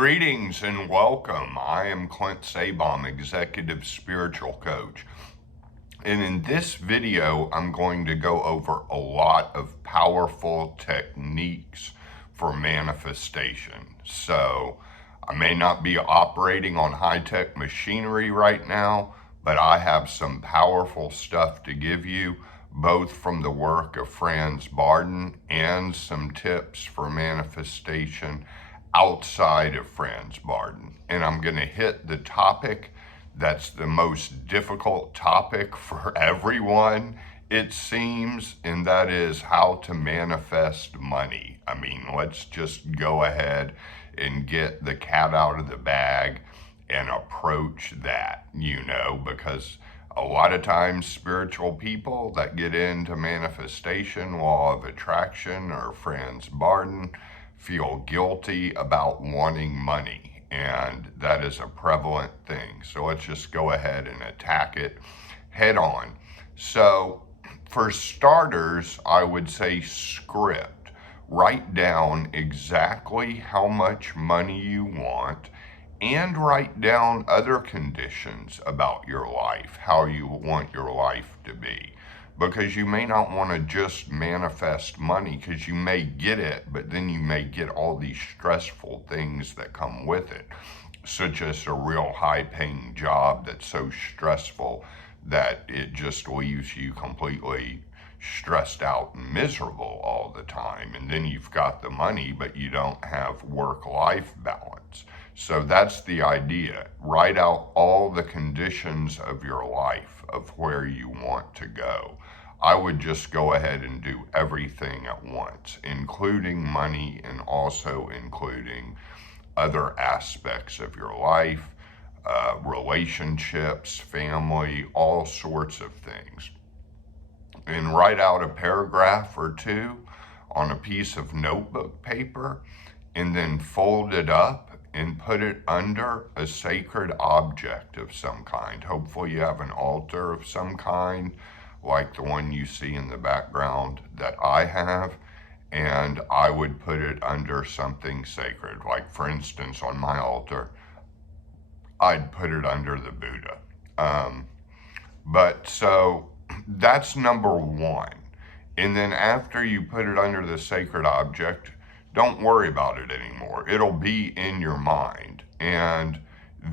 Greetings and welcome. I am Clint Sabom, Executive Spiritual Coach. And in this video, I'm going to go over a lot of powerful techniques for manifestation. So I may not be operating on high-tech machinery right now, but I have some powerful stuff to give you, both from the work of Franz Bardon and some tips for manifestation outside of Franz Bardon. And I'm going to hit the topic that's the most difficult topic for everyone, it seems, and that is how to manifest money. I mean, let's just go ahead and get the cat out of the bag and approach that, because a lot of times spiritual people that get into manifestation, law of attraction, or Franz Bardon feel guilty about wanting money, and that is a prevalent thing. So let's just go ahead and attack it head on. So for starters, I would say script. Write down exactly how much money you want, and write down other conditions about your life, how you want your life to be. Because you may not want to just manifest money, because you may get it, but then you may get all these stressful things that come with it, such as a real high-paying job that's so stressful that it just leaves you completely stressed out and miserable all the time. And then you've got the money, but you don't have work-life balance. So that's the idea. Write out all the conditions of your life of where you want to go. I would just go ahead and do everything at once, including money and also including other aspects of your life, relationships, family, all sorts of things. And write out a paragraph or two on a piece of notebook paper, and then fold it up and put it under a sacred object of some kind. Hopefully you have an altar of some kind, like the one you see in the background that I have, and I would put it under something sacred. Like, for instance, on my altar, I'd put it under the Buddha. So that's number one. And then after you put it under the sacred object, don't worry about it anymore. It'll be in your mind. And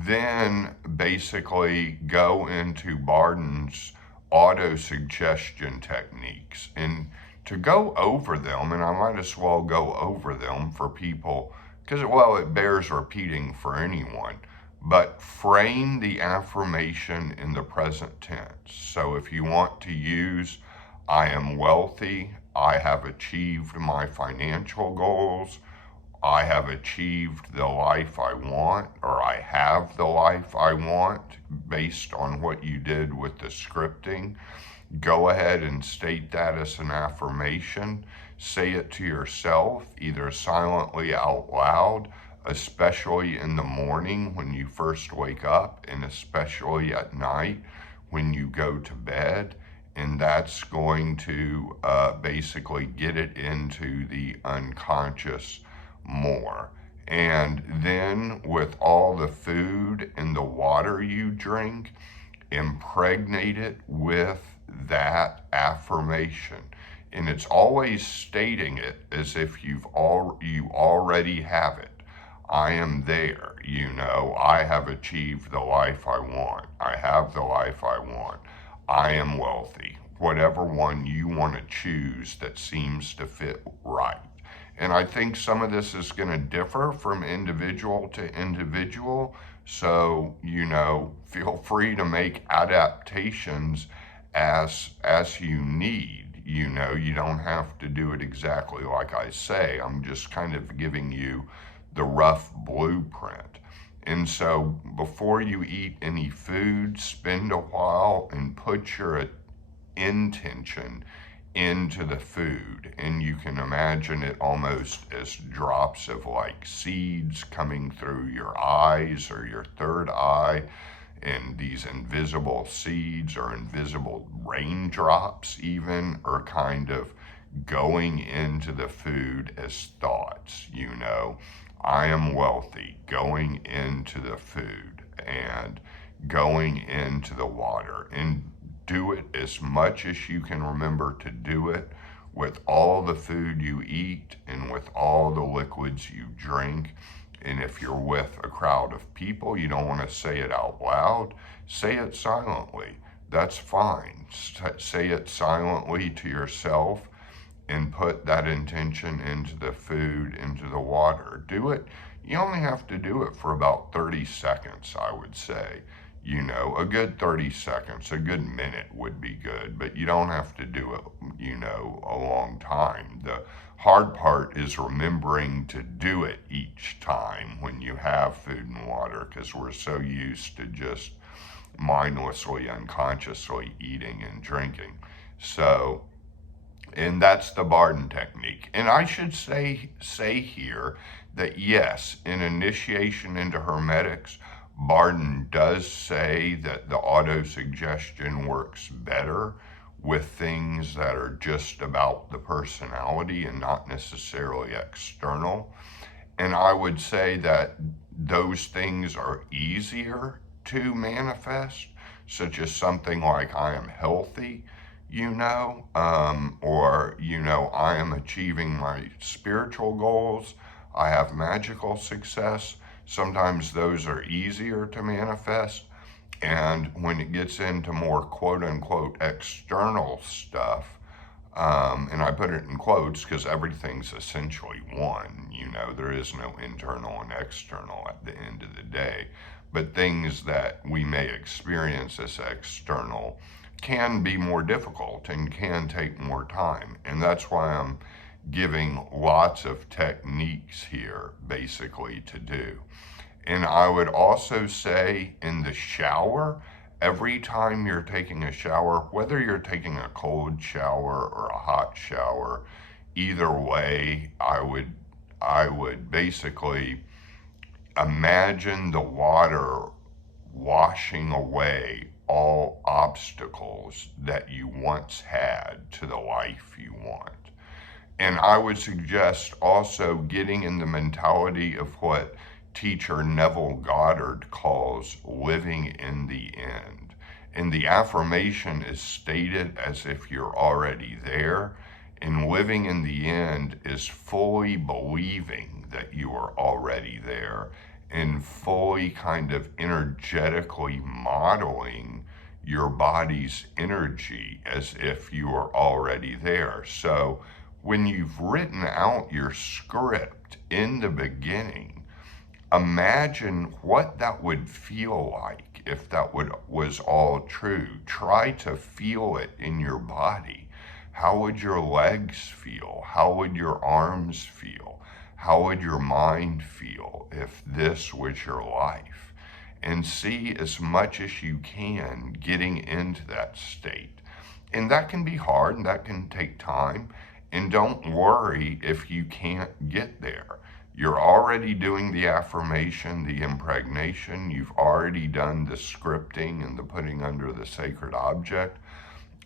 then basically go into Bardon's auto-suggestion techniques. And to go over them, and I might as well go over them for people, because, it bears repeating for anyone, but frame the affirmation in the present tense. So if you want to use, I am wealthy, I have achieved my financial goals, I have achieved the life I want, or I have the life I want, based on what you did with the scripting, go ahead and state that as an affirmation. Say it to yourself, either silently out loud, especially in the morning when you first wake up, and especially at night when you go to bed. And that's going to basically get it into the unconscious more. And then with all the food and the water you drink, impregnate it with that affirmation. And it's always stating it as if you already have it. I am there, I have achieved the life I want. I have the life I want. I am wealthy. Whatever one you want to choose that seems to fit right. And I think some of this is going to differ from individual to individual. So, feel free to make adaptations as you need. You don't have to do it exactly like I say. I'm just kind of giving you the rough blueprint. And so before you eat any food, spend a while and put your intention into the food. And you can imagine it almost as drops of like seeds coming through your eyes or your third eye. And these invisible seeds or invisible raindrops even are kind of going into the food as thoughts, I am wealthy, going into the food and going into the water, and do it as much as you can remember to do it, with all the food you eat and with all the liquids you drink. And if you're with a crowd of people, you don't want to say it out loud, say it silently. That's fine. Say it silently to yourself and put that intention into the food, into the water. Do it. You only have to do it for about 30 seconds, I would say. You know, a good 30 seconds, a good minute would be good, but you don't have to do it, you know, a long time. The hard part is remembering to do it each time when you have food and water, because we're so used to just mindlessly, unconsciously eating and drinking. So, and that's the Bardon technique. And I should say here that yes, in Initiation into Hermetics, Bardon does say that the autosuggestion works better with things that are just about the personality and not necessarily external. And I would say that those things are easier to manifest, such as something like I am healthy, or, I am achieving my spiritual goals, I have magical success. Sometimes those are easier to manifest. And when it gets into more quote unquote external stuff, and I put it in quotes because everything's essentially one, there is no internal and external at the end of the day. But things that we may experience as external can be more difficult and can take more time. And that's why I'm giving lots of techniques here basically to do. And I would also say in the shower, every time you're taking a shower, whether you're taking a cold shower or a hot shower, either way, I would basically imagine the water washing away all obstacles that you once had to the life you want. And I would suggest also getting in the mentality of what teacher Neville Goddard calls living in the end. And the affirmation is stated as if you're already there. And living in the end is fully believing that you are already there and fully kind of energetically modeling your body's energy as if you are already there. So when you've written out your script in the beginning, imagine what that would feel like if that was all true. Try to feel it in your body. How would your legs feel? How would your arms feel? How would your mind feel if this was your life? And see as much as you can getting into that state. And that can be hard and that can take time. And don't worry if you can't get there. You're already doing the affirmation, the impregnation. You've already done the scripting and the putting under the sacred object.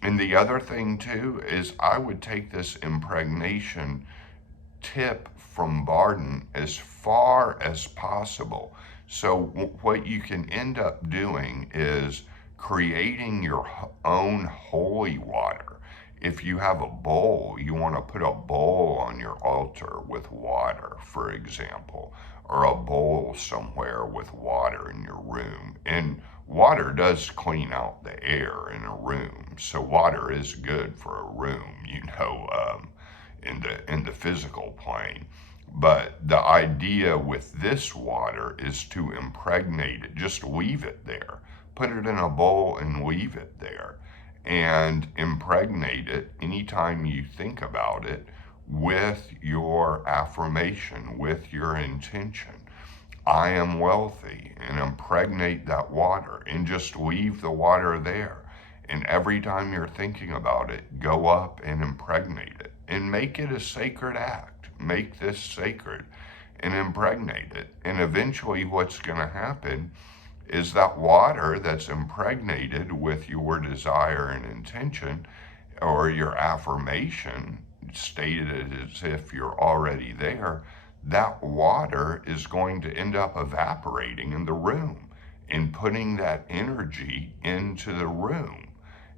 And the other thing too is I would take this impregnation tip from Bardon as far as possible. So what you can end up doing is creating your own holy water. If you have a bowl, you want to put a bowl on your altar with water, for example, or a bowl somewhere with water in your room. And water does clean out the air in a room, so water is good for a room, in the physical plane. But the idea with this water is to impregnate it. Just leave it there. Put it in a bowl and leave it there. And impregnate it anytime you think about it with your affirmation, with your intention. I am wealthy, and impregnate that water and just leave the water there. And every time you're thinking about it, go up and impregnate it and make it a sacred act. Make this sacred and impregnate it. And eventually what's going to happen is that water that's impregnated with your desire and intention or your affirmation stated as if you're already there, that water is going to end up evaporating in the room and putting that energy into the room.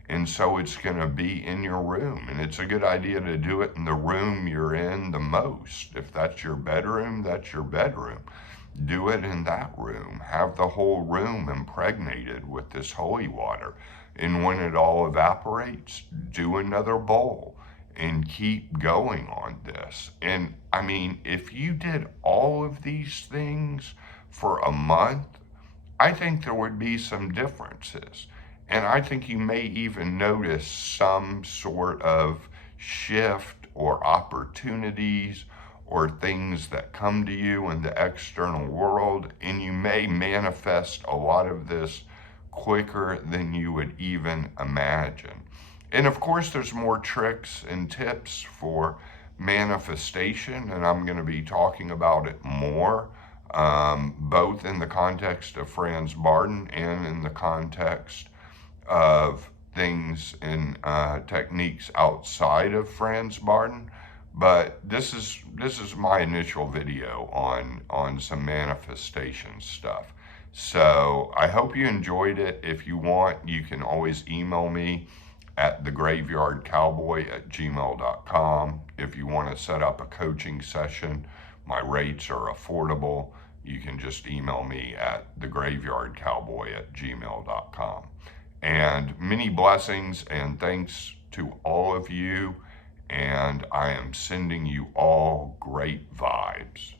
And so it's going to be in your room. And it's a good idea to do it in the room you're in the most. If that's your bedroom, that's your bedroom. Do it in that room. Have the whole room impregnated with this holy water. And when it all evaporates, do another bowl and keep going on this. And I mean, if you did all of these things for a month, I think there would be some differences. And I think you may even notice some sort of shift or opportunities or things that come to you in the external world. And you may manifest a lot of this quicker than you would even imagine. And of course, there's more tricks and tips for manifestation, and I'm going to be talking about it more, both in the context of Franz Bardon and in the context of things and techniques outside of Franz Bardon. But this is my initial video on some manifestation stuff. So I hope you enjoyed it. If you want, you can always email me at thegraveyardcowboy@gmail.com. If you want to set up a coaching session, my rates are affordable. You can just email me at thegraveyardcowboy@gmail.com. And many blessings and thanks to all of you. And I am sending you all great vibes.